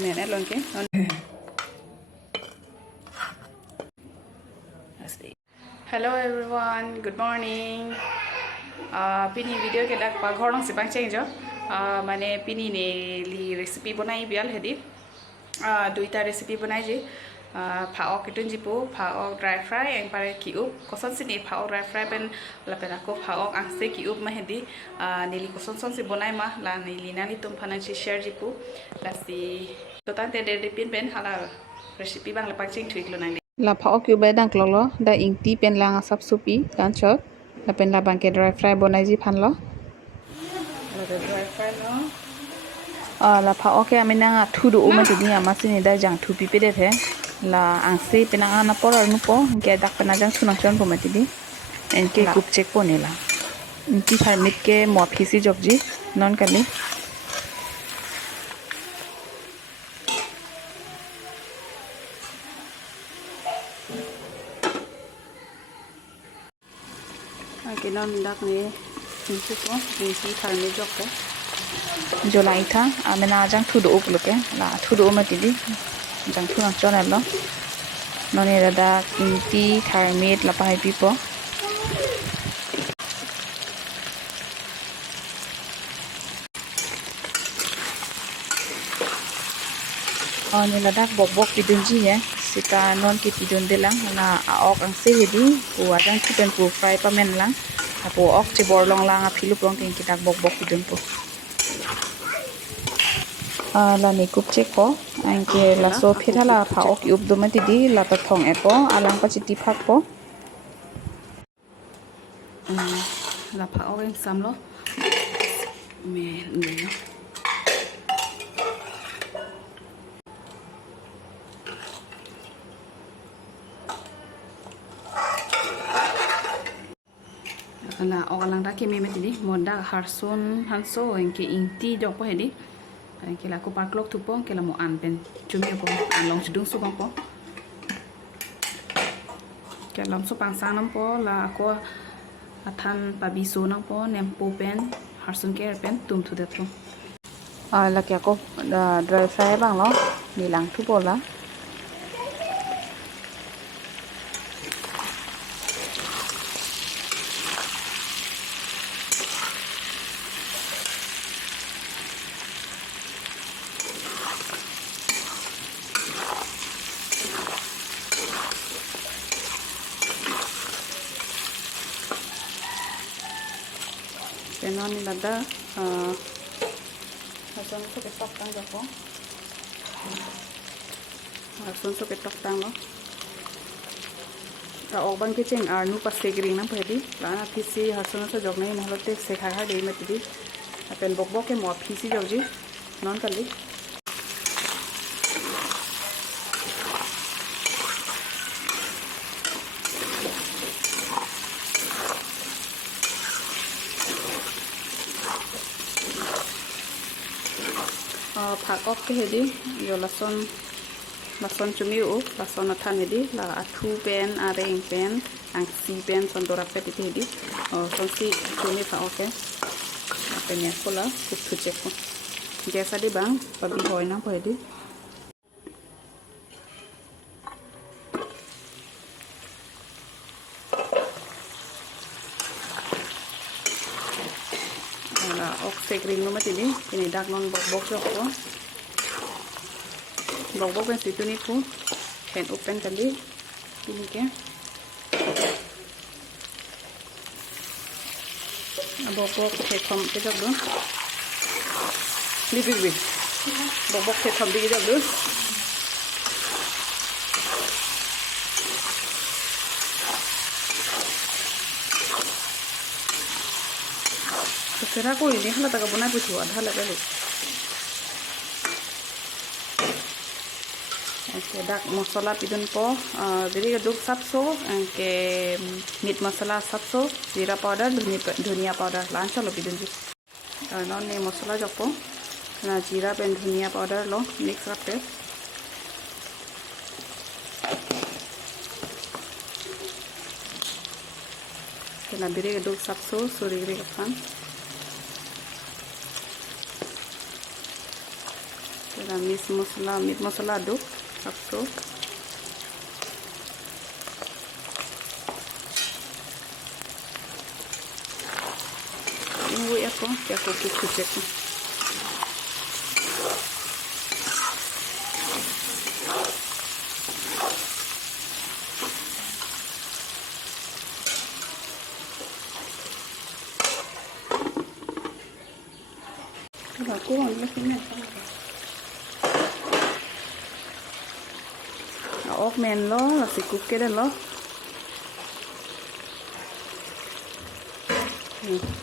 Mẹ luôn cái. Hello everyone, good morning. Pini video ke dak paghor nang sipang change jo. Mane Pini ne li recipe bonai bial hedi. Duita recipe bonai je. Phao kitun jipu, phao dry fry yang pare kiup. Koson sini phao dry fry pen lapen aku phao angse kiup mah hedi. Nili koson son si bonai mah la nili nani tum phanan si share jipu. La si totan te de pin pen hala recipe bang lapang ching tweak lo nang. La phao kiup bai dang klolo da ingti pen lang asap supi kan chot. La pen la bang ke dry fry bonai ji phan lo. La dry fry lo. La phao ke amina thu du ma ti ni ama sini da jang thu pi pe de the. La angse penang ana por nu po ke dak penajang sunang chon po ma ti di. En ke kup check po ne la. Inti thermit ke mo phisi jobji non kali. Cái non đặc này hình thức có hình thức thay mới dọc cái giờ lại tha mình à chẳng thu đủ được cái là thu đủ mà tí đi chẳng thu làm cho này đó nó này là đã hình tí thay mới là phải bị bỏ này là đã bọc bọc bidon gì nhé sita non ki bidon de lang na aok ang se hedi buat ang chicken pu fry pa men lang apo ok che bor long lang a philup long ting kitak bok bok bidon po la ni kup che ko ang ke la so phira la pha ok up do ma ti di la ta thong e po alang pa chi ti phak po la pha ok sam lo me ni lo là orang dah kami mesti di moda harsun hanso yang ke inti jok po hedi ke la ko parklok tu po ke la mo an pen cumi po an long chudung su po ke lam su pang sang nam po la ko athan pabisu nam po nem po pen harsun ke pen tum thu det lo la ke ko dry fry bang lo ni lang thu po la non ni lada hasan so ke tok tang japo hasan so ke tok tang lo ta ok bang ke cheng ar nu pa se gring nam phedi la na pisi hasan so jog nei mohlo te se kha kha dei ma ti di apen bok bok ke mo phisi jog ji non kali phak ok ke hedi yo lason cumi u lason athan hedi la athu pen areng pen ang si pen son dorak pe ti hedi son si cumi phak ok pen ya kola kup thu check ko jesa di bang pabi hoy na po hedi la ok se kring no mati di ini dak non bok bok jok ko bok bok pen situ ni pu pen open kali ini ke bok bok ke thom ke jok do li bi bok bok ke thom bi jok do Kira ko ini hala taga bunai puchu adha la beli. Oke dak masala pidun po beri ke duk sapso ke meat masala sapso zira powder dhania powder lancha lo pidun ji. Non ne masala jokpo na zira pen dhania powder lo mix rape. Kena beri ke duk sapso suri beri ke pan. meat masala do sakto ini ako kaya ko kukucek aku ang laki na ok men lo là sẽ cục cái đó lo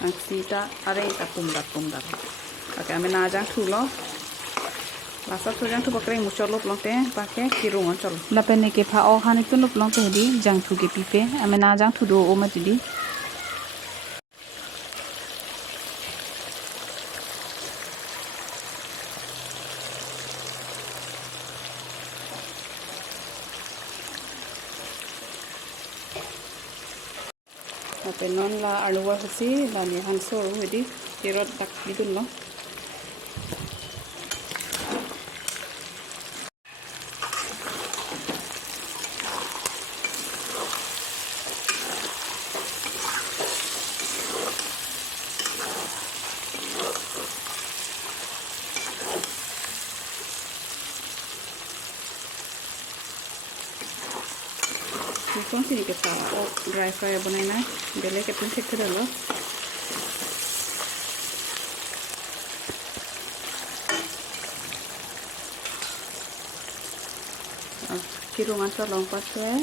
anh sita ở đây ta pum đập cái mình na jang thu lo là sắp thu jang thu bạc một chốt lốp long té bạc cái kirung anh chốt là bên này cái pha ok han itu lốp long té đi jang thu cái pipe mình na jang thu do ôm điเป็นนอนลาอนุวัตสิลานี่ฮันโซ่รู้ดิที่รถตักดิดุนเนาะKung sini kita dry fry bunai na, beli kita cek ke dulu. Kirungan tolong pakai.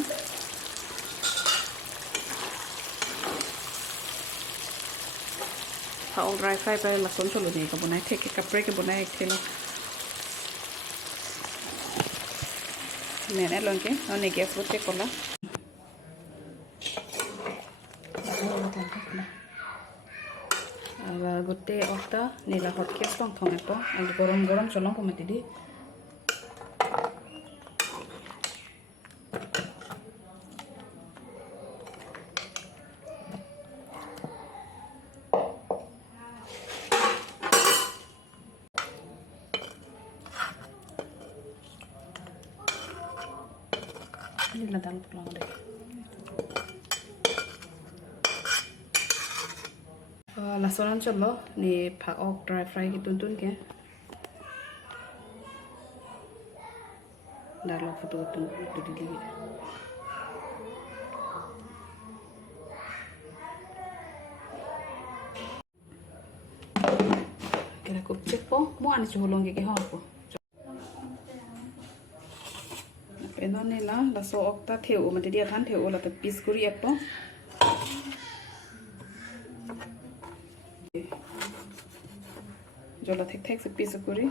Kalau dry fryไปlangsung selalu ni, kemudian cek ke kapre kemudian kilo. Ni nak lagi, ni gas buat cek kola. Gote okta nila hot cake tong thong epo and gorom cholong ko mati di nila dal pulang deh lasoran chalo ni phak ok dry fry ki tun ke dalo photo tun tu di kena ko check po mo ani chuholong ke ha po penon ne la laso ok ta theu ma dia than theu la ta piece kuri apo Jola tek sepisa kuri.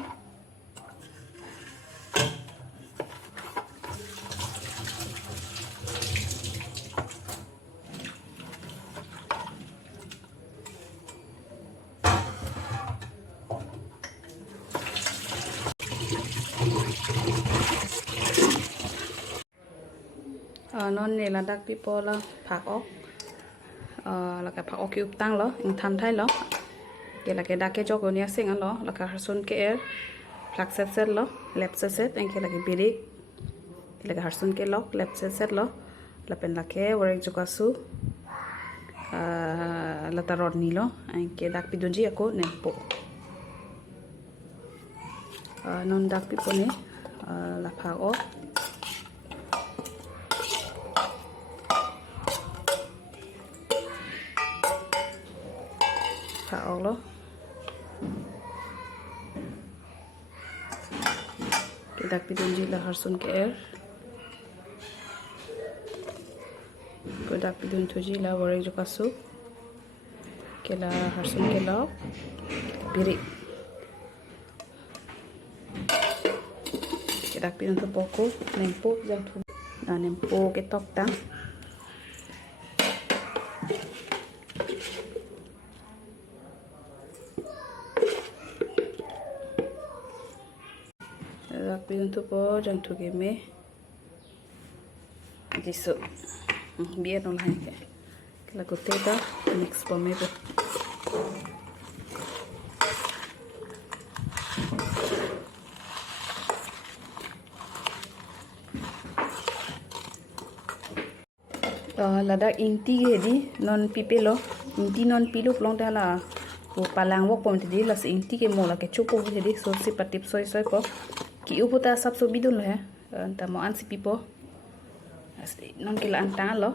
Non này là đặc people là phạc ốc là cái phạc ốc cube tăng lo, anh tham thay lo. Cái là cái đa cái cho con nhà sinh ăn lo là cái harsun cái air flak set lo lep set anh cái là cái birik cái là cái harsun cái lo lep set lo là pen là cái work cho kasu là tarot ni lo anh cái đặc pidon ji ako nempo non đặc people ne là phao ốc phao lo đặc pidon ji là harsun ke air ko đặc pidon thuji la worek jo kasu ke la harsun ke la biri ke đặc pidon to poko nempo jang thu na nempo ke tok tang Pidon tu po jang thu ke me jisu biar nol hai ke la kote ta mix po me po Lada inti hedi non pipelo inti non pilu plong ta la ko palang wok pom tedi las inti ke mola ke chupo hedi so si patip soy soy po ki upo ta sap so bidun lo he ta mo an si pipo non ke la antang lo